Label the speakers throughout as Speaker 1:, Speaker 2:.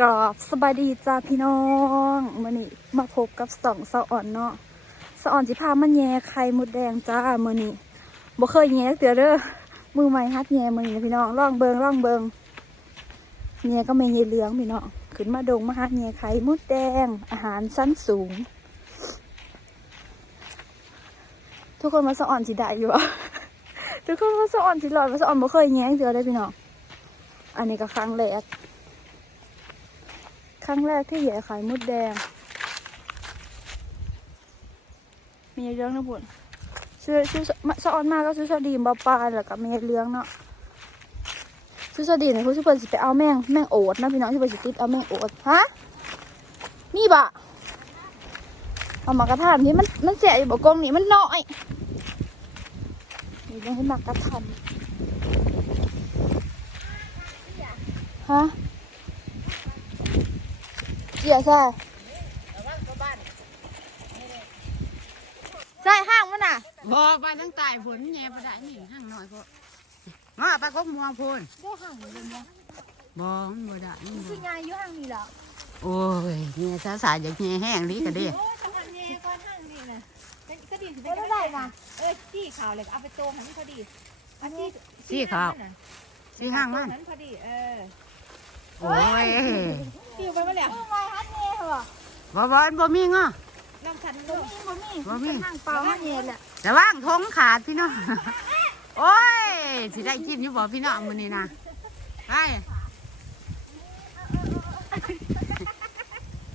Speaker 1: กรอบสบายดีจ้าพี่น้องมื่อนี้มาพบกับสองสะอ่อนเนาะสะอ่อนสิพามันแย่ไข่มดแดงจ้ามื่อนี้บ่เคยแย่เตือเด้อมือใหม่ฮัดแย่มื่อนี้พี่น้องล่องเบิงล่องเบิงแย่ก็ไม่แย่เหลืองพี่น้องขึ้นมาดงมาฮัดแย่ไข่มดแดง อาหารชั้นสูง ทุกคนมาสะอ่อนสิได้อยู่อะทุกคนมาสะอ่อนสิหลอดมาสะอ่อนบ่เคยแย่เตือได้อพี่น้องอันนี้ก็ครั้งแรก ครั้งแรกที่แย่ขายมดแดง มีเรื่องนะบุญชื่อชื่อสะออนมากก็ชื่อสดีมบาปาแล้วก็มีเรื่องเนาะชื่อสดีเนี่ยคุณชื่อเพิ่นสิไปเอาแมงแมงโอดนะพี่น้องที่เพิ่นสิติดเอาแมงโอดฮะมีบะเอามากระทานนี่มันมันเสียอยู่บ่กงนี่มันน้อยนี่ต้องให้มากระทันฮะ เกี่ยใช่ใช่ห้างมันน่ะ
Speaker 2: บ่ไปทั้งตายฝนแย่ไปได้นี่ห้างน้อยพอมาไปกบมวงพูน
Speaker 1: บ่ห้างเลยบ่
Speaker 2: บ่มันบ่ได้มัน
Speaker 1: คื
Speaker 2: บ่
Speaker 1: อยายอยู่ห้างนี่แหละ
Speaker 2: โอ้ยแย่สาสาอยากแย่แห้งดีก็เด้
Speaker 3: โอ้จังหวะนี้ก้อนห้างนี่นะเป็นก็ดีสิ
Speaker 1: บ่
Speaker 3: เป็น
Speaker 1: ได้ได้นะ
Speaker 3: เอ้ยจี้ขาวเลยเอาไปโตหันพอดีอันนี้
Speaker 2: ซี่ขาวซี่ห้างมัน
Speaker 3: หันพอดีเออ
Speaker 2: โอ้ย
Speaker 3: ซิวไปมาแล้ว
Speaker 1: ทำไมฮัทเน่เหรอ
Speaker 2: บ่บ่อันบ่มีงอ
Speaker 3: ลองชัน
Speaker 1: บ่
Speaker 3: ดู
Speaker 1: มีบ่มี
Speaker 2: บ่มี
Speaker 1: เป็นห้างเปล่าฮัทเน่แหละ
Speaker 2: ระวังทงขาดพี่น้องโอ้ยสิได้กินอยู่บ่พี่น้องมื้อนี้นะไป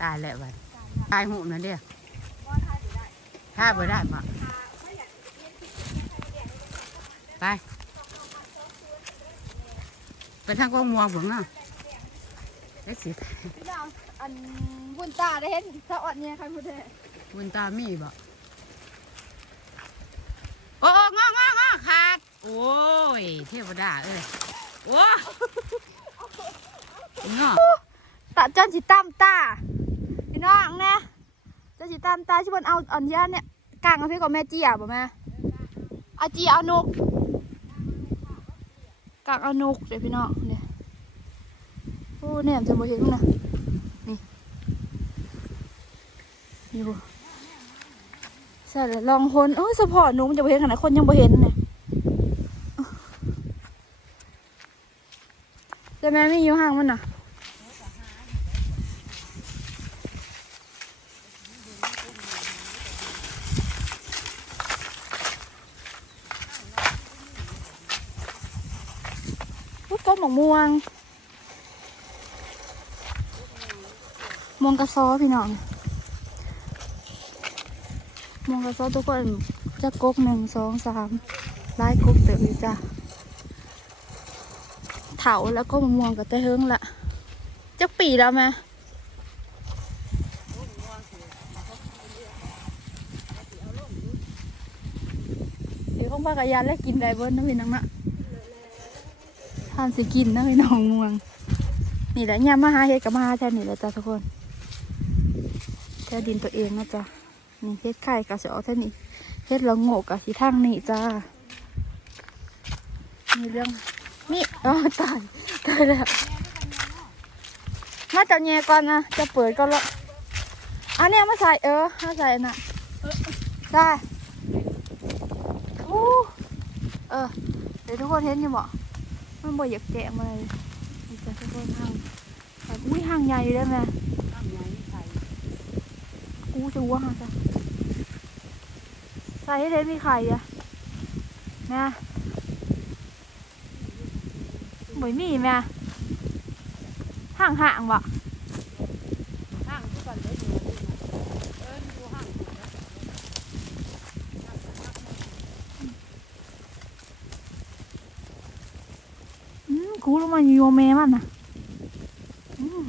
Speaker 2: ตายแล้วบัดตายหูนั่นเด้อถ้าบ่ได้บ่ไป ไปทางกองมัวผมเนาะ เล็กสิ
Speaker 1: พี่น้องอันบุญตาได้เห็นสะออดเนี่ยใครพูดได้
Speaker 2: บุญตามีบ่โอ้โอ้งององอขาด โอ้ย เทวดาเอ้ยโอ้งอ
Speaker 1: ตาจันสิตามตาพี่น้องนะจันสิตามตาที่เพิ่นเอาอันยาเนี่ยกลางเอาพี่กับแม่เจียบ่แม่เอาจีเอานกกลางเอานกเดี๋ยวพี่น้องเนี่ยโอ้เนี่ยจะบ่เห็นนะนี่นี่บ่ใช่เลยลองคนโอ้ยสะพอหนูมันจะบ่เห็นขนาดคนยังบ่เห็นเนี่ยแต่แม่ไม่อยู่ห่างมันน่ะลูกต้นหมกม่วง วงกระซอพี่น้องมงกระซอทุกคนจะกกหนึ่งสองสามไล่กกเต๋อจ้ะเถาแล้วก็มะม่วงกับแต่เฮิงละจักปีแล้วไหมเดี๋ยวคงพากระยานแล้กินไดเบิ้ลนะพี่น้องนะทานสิกินนะพี่น้องม่วง นี่แหละยามมาหาเฮ็ดกับมาหาแทนนี่แหละจ้ะทุกคน แค่ดินตัวเองนะจ๊ะนี่เฮ็ดไข่กับเสียเอาแท่านี้เฮ็ดละโงกกับสีทางนี่จ้ามีเรื่องนี่อ๋อตายตายแล้วมาจับแง่ก่อนนะจะเปิดก่อนละอันเนี้ยมาใส่เออมาใส่น่ะได้อู้เออเดี๋ยวทุกคนเห็นอยู่บ่มันบ่อยากแกะมาเลยจะทุกคนห่างแบบอุ้ยห่างใหญ่ได้ไหม กูจะว่าห่างจ้ะใส่ให้เล่นมีไข่อะแม่บ่มีแม่ห่างห่างๆบ่
Speaker 2: ห้างทุกคนเลยอยู่เอิ้นดูห้าง
Speaker 1: อืมกูรู้มันอยู่แม่มันนะอืม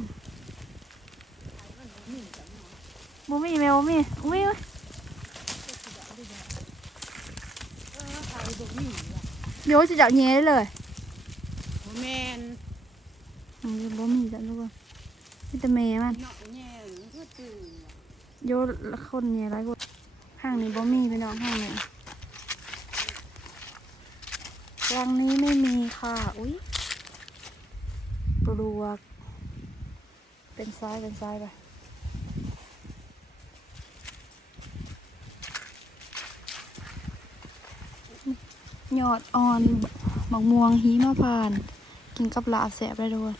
Speaker 1: บ่ มีแม่บ่มีอุ้ยเดี๋ยวจะจับแง่ได้เลย
Speaker 2: บ่แม่น
Speaker 1: อืมบ่มีจ้ะทุกคนมีแต่แม่มัน
Speaker 2: เนาะแย่หรือก็ตื่น
Speaker 1: โยละคนเนี่ยไรกูห้างนี้บ่มีไปน้องห้างนี้รังนี้ไม่มีค่ะ อุ้ยปลวก เป็นซ้ายเป็นซ้ายไป ยอดอ่อนหมักม่วงหีมาผ่าน กินกับลาบแสบได้ด้วย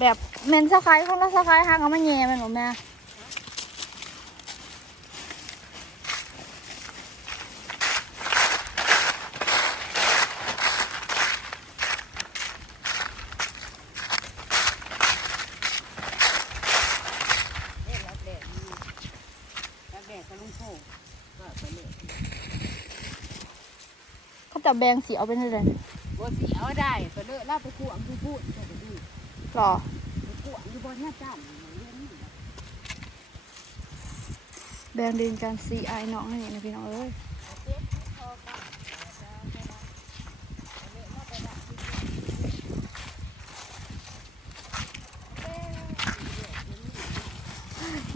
Speaker 1: แบบเมนสกายคนละสกายห่างเขามาแย่แมันหรอแม่
Speaker 2: เล่นรับแดดนี่รับแดดก็ลุงโพก็ไปเลย
Speaker 1: เขา จะแบงสีเอาไปได้เลย
Speaker 2: บัสีเอาได้ก็เลิกลาไปขวางผู้พูดก็จะดี
Speaker 1: หรอ
Speaker 2: ไปขวางอยู่บนหน้าจ้านมันเรียนนี่แหละ
Speaker 1: แบงดินการซีไอน้องให้นี่นะพี่น้องเอ้ย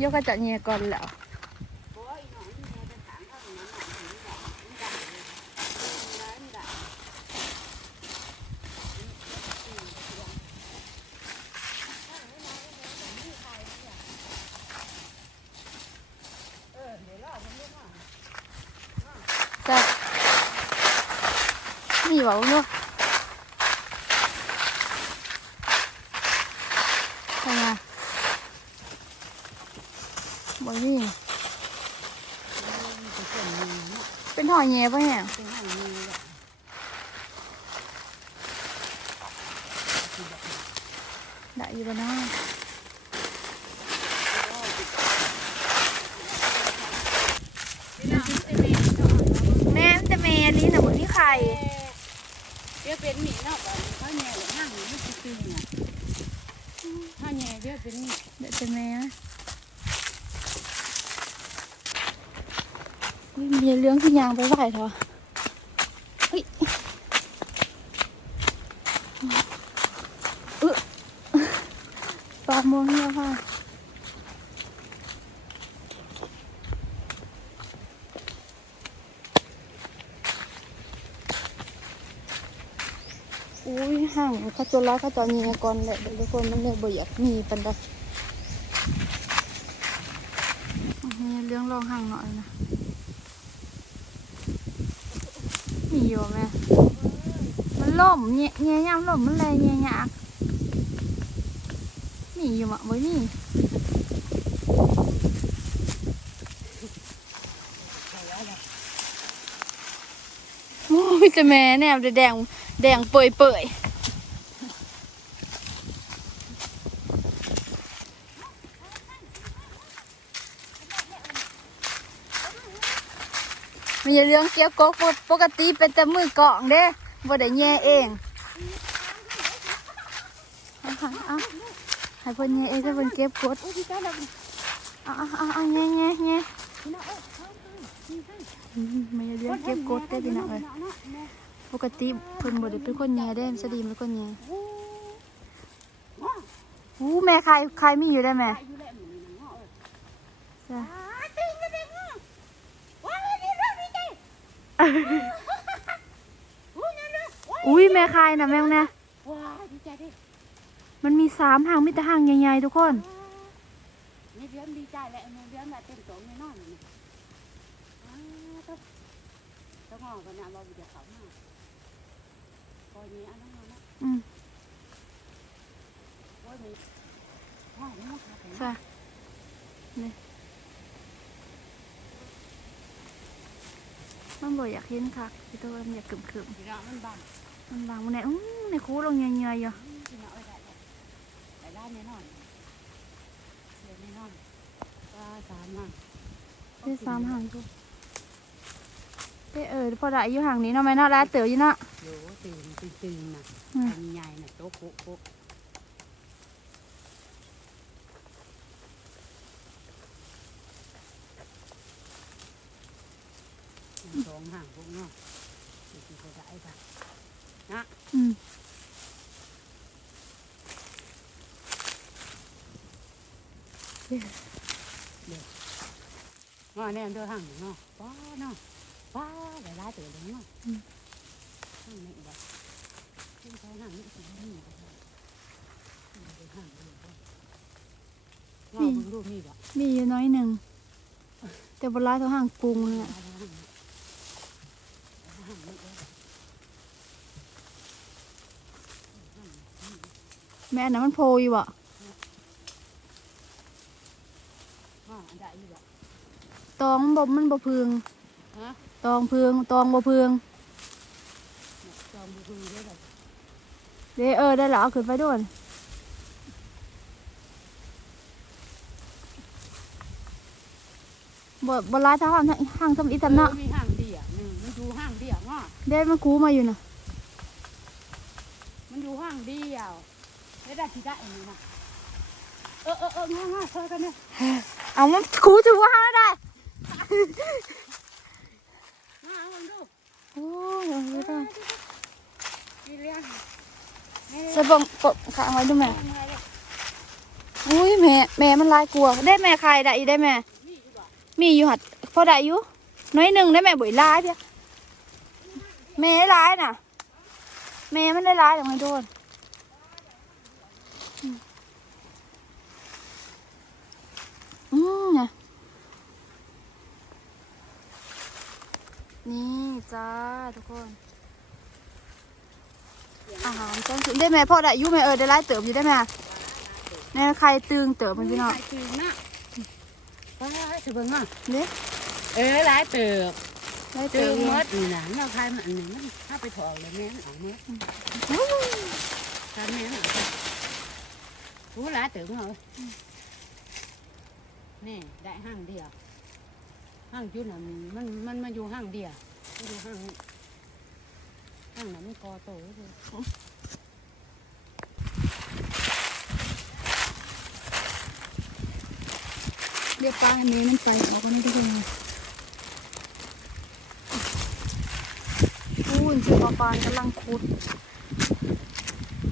Speaker 1: ยกกระจัดเงียก่อนแล้ว
Speaker 2: มี
Speaker 1: บอกว่าทำไมบอกนี่
Speaker 2: เป็นส่วนหนึ่งเนาะ
Speaker 1: เป็นหอยเงี้ยป่ะเนี่ย
Speaker 2: เป็นห้องนี้แหละ
Speaker 1: ได้อยู่บ้านนอ
Speaker 2: ถ้าแย่เดี๋ยวเป็นหมี
Speaker 1: เดี๋ยวจะแม่อุ๊ยมีเรื่องที่ยางไปไหวเถอะเฮ้ยอึะปลาโมงเหี่ยวค่ะอุ้ยห่าง ข้าจนแล้วข้าจอเงียก่อนแหละเดี๋ยทุกคนมันเลยบ่อยากมีปันใดมีเรื่องลองห่างหน่อยนะ มีอยู่ไหมมันล่มเงี้ยเงี้ยยามล่มมันเลยเงี้ยยากมีอยู่มะบ่นี่โอ้ยแต่แม่แนวแดงแดงเปื่อยเปื่อย อย่าเรื่องเกี่ยวกับปกติเป็นแต่มือกล่องเด้บ่ได้แย่เองเอาเอาให้เพิ่นแย่เองถ้เพิ่นเก็บกดเอาเอาเอาแย่แย่แย่อืมมันอย่าเรื่องเก็บกดได้พี่น้องเอ้ยปกติเพิ่นบ่ได้เป็นคนแย่ได้สดีเป็นคนแย่อู้แม่ใครใครมีอยู่ได้แม่จ้ะ อุ้ยแม่ใครนะแม่งนะ
Speaker 2: ว้าดีใจดิ
Speaker 1: มันมีสามหางมีแต่หางใหญ่ๆทุกคน
Speaker 2: ในเดือนดีใจแหละในเดือนแบบเต็มโตไม่นอนเลยอ้าวต้องต้องห้องกันนะเราเดี๋ยวเขามาคอยนี้อันนั้นนะ
Speaker 1: อืม
Speaker 2: โอ้ยมีห้องนี้ มาค่ะ
Speaker 1: จ้ะนี่มันบ่อยากเห็นคักพี่ตัวมันอยากขึ้ม
Speaker 2: ทีละมันบัง
Speaker 1: ๆมันบางมันแน่อื้อในคูลงเงยๆอยู่
Speaker 2: ทีละเอาได้แต่ได้แน่นอนเสียแน่นอนว่าสามมัน
Speaker 1: ได้สามหางทุกเด้เออพอได้อยู่ห่างนี้เนาะแม่เนาะแล้วเต๋ออยู่เนาะ
Speaker 2: โยตื่นตื่นตื่นน่ะ
Speaker 1: อืม
Speaker 2: ทำใหญ่น่ะโต๊ะโป๊ะ ngon thì chỉ có rãi vào đó ừ. Được. ngon em đưa hàng ngon quá ngon có để lá tử đúng không ừ. hàng mịn vậy không có hàng mịn chỉ mì มีมี
Speaker 1: อยู่น้อยหนึ่งแต่บนร้านเขาห่างกรุงเลยอ่ะ แม่อันนั้นมันโพอยู่อะ
Speaker 2: อ่าอันใดอยู่บ่
Speaker 1: ตองมันบ่มันบ่พึง
Speaker 2: ฮะ
Speaker 1: ตองพึงตองบ่พึง
Speaker 2: จอมบุรีได้บ่
Speaker 1: เด้เออได้แล้วเอาขึ้นไปด้วยบ่บ่ร้ายเท่าห่างห่างสมอีสำเนาะ
Speaker 2: เออมีห้างเดียวหนึ่งมันอยู่ห้างเดียวง้อ
Speaker 1: เด้มันคูมาอยู่น่ะ
Speaker 2: มันอยู่ห้างเดียว ได้ได้ที่ได้อันนี้นะเออเออเออง้อง้อเธอกันเนี่ย
Speaker 1: เอามันคูถือว่าห่างแล้วได้
Speaker 2: ง้อเอามันดู
Speaker 1: โอ้ยเอาไม่ได้
Speaker 2: มีเลี้ยงนี่
Speaker 1: จะบังปกข้างไว้ดูแม่
Speaker 2: เอามาเลย
Speaker 1: อุ้ยแม่แม่มันลายกลัว ได้แม่ใครได้อีได้แม่
Speaker 2: นี่อยู่บ่
Speaker 1: มีอยู่หัดพอได้อยู่น้อยหนึ่งได้แม่บ่อยลายเพียแม่ได้ลายน่ะแม่มันได้ลายแต่ไม่โดนอืม อืมเนี่ยนี่จ้าทุกคน อาหารจังสิได้แม่พ่อได้อยู่แม่เออได้ลายเติบอยู่ได้แม่แม่ใครตึงเติบมันพี่น้อง
Speaker 2: ใส่คืนน่ะป้าเธอเบิ่งอะ
Speaker 1: นี่
Speaker 2: เออหลายเติบ
Speaker 1: ลาย
Speaker 2: เติ
Speaker 1: เติ
Speaker 2: บบ
Speaker 1: อยู่
Speaker 2: มดนี่นะเราทายมันอันหนึ่งมันถ้าไปถอดเลยแม่มันเออกมดทายแม่มันเออกรู้หลายเติบเหรอ นี่ได้ห้างเดียวห้างจุดน่ะมันมันมันอยู่ห้างเดียวมันอยู่ห้างนี้ห้างนั้นมันกอโตเลย
Speaker 1: เรียกป้าให้แม่มันไปเขาก็ไม่ได้เลยพูนสิปอปานกำลังขุด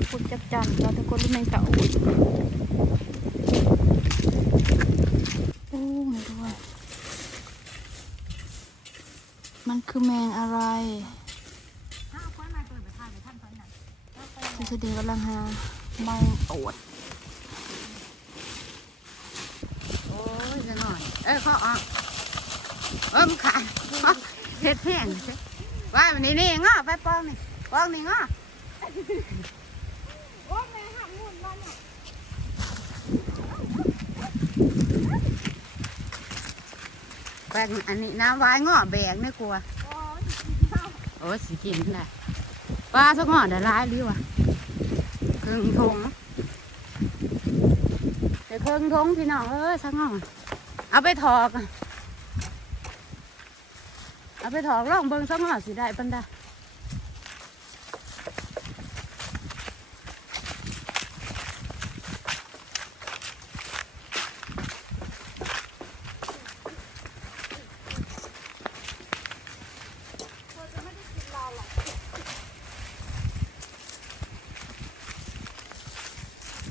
Speaker 1: ขุดจักจันเราทุกคนรู้แมงกะอุดโอ้ไม่รู้ว่ามัน คือแมงอะไรทฤษฎีกำลังหาแมงอวด
Speaker 2: โอ้ยจะหน่อย เอ้เขาออกเอิ่มขาเฮ็ดแห้งว่ามันนี้นี่ง้อไปปองนี่ปองนี่ง้อ
Speaker 3: โอ้แม่หักมุ่นบ้านเนี่ย
Speaker 2: แบกอันนี้น้ำวายงอแบกนี่กลัว
Speaker 3: โอ้ย
Speaker 2: โอ้ยสิกินได้ปลาสักงอได้ร้ายดีว่ะครึ่งทงเดี๋ยวครึ่งทงพี่น้องเออสักงอเอาไปถอกอะเอาไปถอกลองเบิ้งสักงอสิได้ปันได้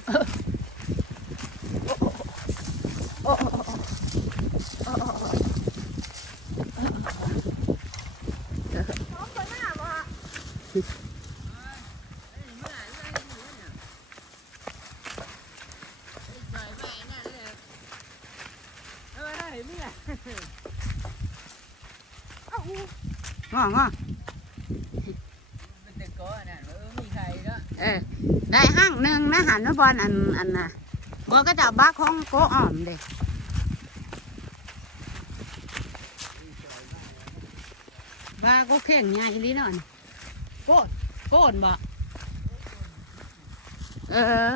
Speaker 3: น้องคนหน้าบ่ฮะ
Speaker 2: ง้อง้อ
Speaker 4: มันจะก้อนน่ะเออมีใครก็
Speaker 2: เออได้ห้างห นึ่งนะหันมาบอลอันอันน่ะบอก็จะบ้าของโกอ่อมเด้บ้าก็เข่งใหญ่ลีหน่อยโกดโกดบ่เออ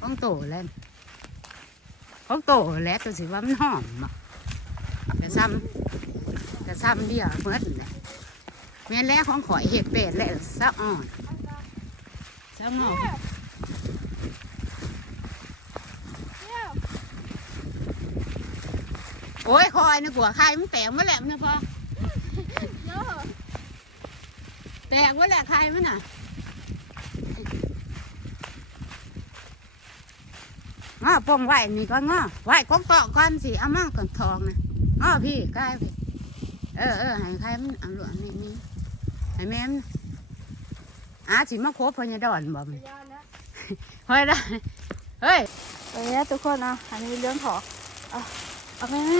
Speaker 2: ของโตแล้วของโตแล้วตัวสิว่ามันหอมบ่กระซ้ำกระซ้ำเดียวเมื่อนี่ แม่นแล้วของข่อยเห็ดเป็ดและสะอ่อนสะงอกโอ้ยคอยนะกลัวใครมันแตกมาแหล้วนะพอแตกมาแหล้วใครมันน่ะง้อปองไหวนี่ก็ง้อไหวก้องตอกก่อนสิเอามาก่อนทองนะง้อพี่ใกล้พี่เออเออให้ใครมันเอาหลวงนี่นี่ ให้แม่มอาสิมาโคบพญาดอนบ่ม
Speaker 3: ยานนะ
Speaker 2: เฮ้ยได้เฮ้ย
Speaker 1: ไปแล้วทุกคนนะอันนี้เรื่องถอเอาเอาไปไหม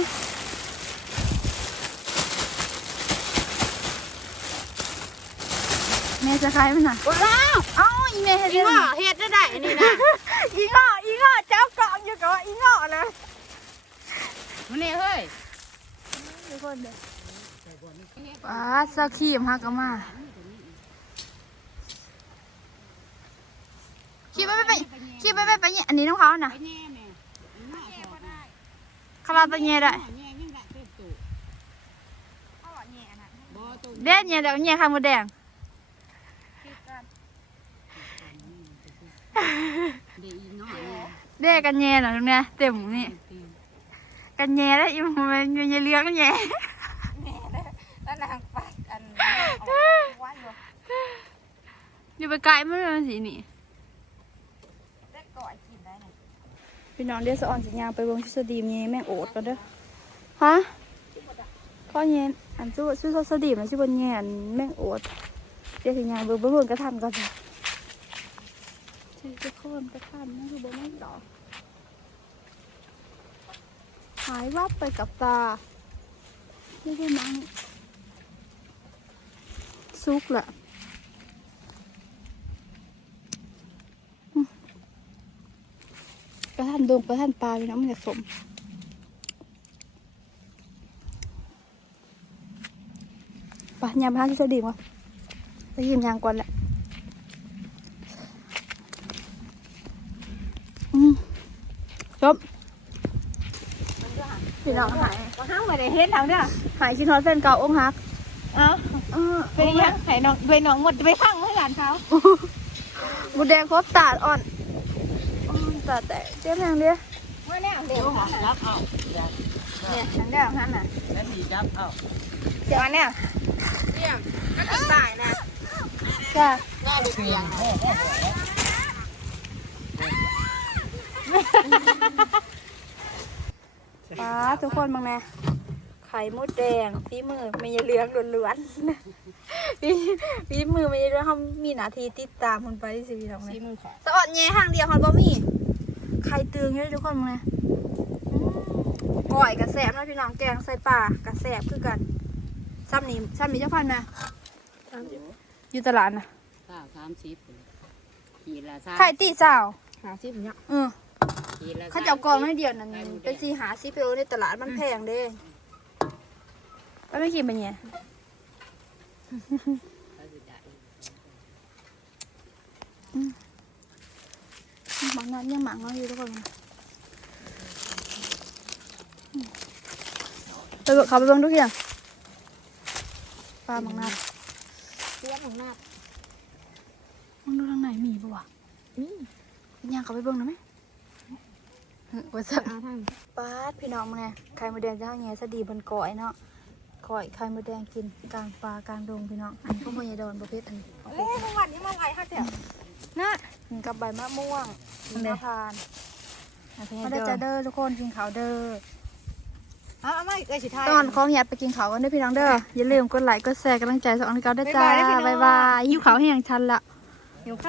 Speaker 1: แม่จะขายมันน่ะ
Speaker 2: ว้าว
Speaker 1: เอ้าอีแม่เฮ็ด
Speaker 2: อี
Speaker 1: ได้
Speaker 2: งอเฮ็ดได้ได้อันนี้นะ
Speaker 1: อีงออีงอเจ้าเกาะอยู่กับว่าอีงอเลย
Speaker 2: มันนี่เฮ้ย
Speaker 1: ทุกคนเด้อ ป้าดสักขีมฮักก็มาขี่ไปไปไปขี่ไปไปไปเนี่ยอันนี้น้องเขาน่ะ
Speaker 2: ไปแน่แม่อีงอถอดนะ
Speaker 1: คาราไปเนี่ยได้
Speaker 2: แง่ยิ่งได้เต็มตู้บ่ตู้
Speaker 1: เด็ดเนี่ยเดี๋ยวเนี่ยข้าวหมูแดง
Speaker 2: เดี๋ยวอีงอเนี่ย
Speaker 1: เด็ดกันเนี่ยน่ะตรงเนี้ยเต็มนี่กันเนี่ยแล้วอีมันมันมันเลี้ยงกันเนี่ย
Speaker 3: แล้วนางปัด อันว่าอยู่
Speaker 1: อยู่ไปไกลมันเป็นสีนี่
Speaker 3: ได้ก่อยกินได้เนี่ย
Speaker 1: พี่น้องเดี๋ยวสะออนสัญญาไปวงชุดสดีมเนี่ยแม่งโอดกันเด้อฮะข้อเย็นอันชุดชุดสดีมนะชุดบนเย็นแม่งโอดเดี๋ยวสัญญาเบิ่งเบิ่งกระทำกันจ้ะใช่ทุกคนกระทำนั่นคือบ่ไม่หรอหายวับไปกับตาไม่ได้มั้ง ซุกแหละประท่านดงประท่านปลาพี่น้องมันจะสมปะยามพระที่จะดีวะไปยิมยางก่อนแหละอืมจบพี่น้องหาย
Speaker 3: ก็ห้ามมาได้เฮ็ดแล้วเนี่ย
Speaker 1: หายชินทอดแฟนเก่าองค์ฮัก
Speaker 3: เอ้า
Speaker 1: เออ
Speaker 3: ไปยังไห้น้องด้วยน้องหมดไปพังเพื่อนเขา
Speaker 1: บุดแดงครบตาดอ่อนอ่อนตาดแต่เจ๊แมงเดียว
Speaker 3: ว่าแน่เดียวหัน
Speaker 4: รับเอา
Speaker 3: เนี่ยฉันเดี๋ยวหันน่ะ
Speaker 4: แล้วดีรับเอา
Speaker 3: เดี๋ยวเนี่ยเนี่ยก็ตายนะ
Speaker 1: จ้า
Speaker 4: ง่ายลูกเพียง
Speaker 1: ป้าทุกคนบ้างนะ ไข่มดแดงฝีมือไม่ยเหลืองล้วนๆฝีฝีมือไม่ยเหลืองเขามีหน้าที่ติดตามคนไปสิพี่น้องเลย
Speaker 3: ซีมือขอ
Speaker 1: สะอดแง่ห่างเดียวฮอนบ่มีไข่ตึงอยู่เลยทุกคนบ้างนะอืมก่อยกระแสบเนาะพี่น้องแกงใส่ปลากระแสบคือกันซ้ำนี้ซ้ำนี้เจ้าพันนะอยู่ตลาดนะ
Speaker 2: ข้าวสามสิบขีดละสาม
Speaker 1: ไข่ตีสาว
Speaker 3: หาซีผมเนี่ย
Speaker 1: เออ
Speaker 2: ขีดละ
Speaker 1: เขาจะเอากองให้เดียวนั่นเป็นสีหาซีเพลในตลาดมันแพงเด้ ไปไม่กินไปเนี่ยหมักนั้นยังหมักน้อยอยู่ทุกคนอืมไปเบิกเขาไปเบิ่งทุกอย่างปลาหมักนัด
Speaker 3: เลี้ยงของหน้า
Speaker 1: มึงดูทางไหนมีปะวะมีย่างเขาไปเบิ่งหน่อยไหมว่าจะ
Speaker 3: อาทั้ง
Speaker 1: ป้าดพี่น้องมึงไงไข่มดแดงจะเอาไงสดีบนก่อยเนาะ ก่อยไข่มดแดงกินกลางปลากลางดงพี่น้องอันนี้ก็พยาดอนประเภทอันนี้เอาไป
Speaker 3: เอ้ยเมื่อวันนี้มาไล่ฮักเดี๋ยว
Speaker 1: นะกินกับใบมะม่วงกินมะพร้าว
Speaker 3: มา
Speaker 1: มาได้อจะเด้อทุกคนกินข้าวเด้อ
Speaker 3: เอาเอามาเอ้ยสิทาย
Speaker 1: ตอนของหยัดไปกินข้าวกันเด้อพี่น้องเด้ออย่าลืมกดไลค์กดแชร์กำลังใจสองอันเก่าด้วยจ้า
Speaker 3: บ๊ายบายพี่น้อง
Speaker 1: บ๊ายบายหิวข้าวให้ยังชันละ
Speaker 3: หิวข้าว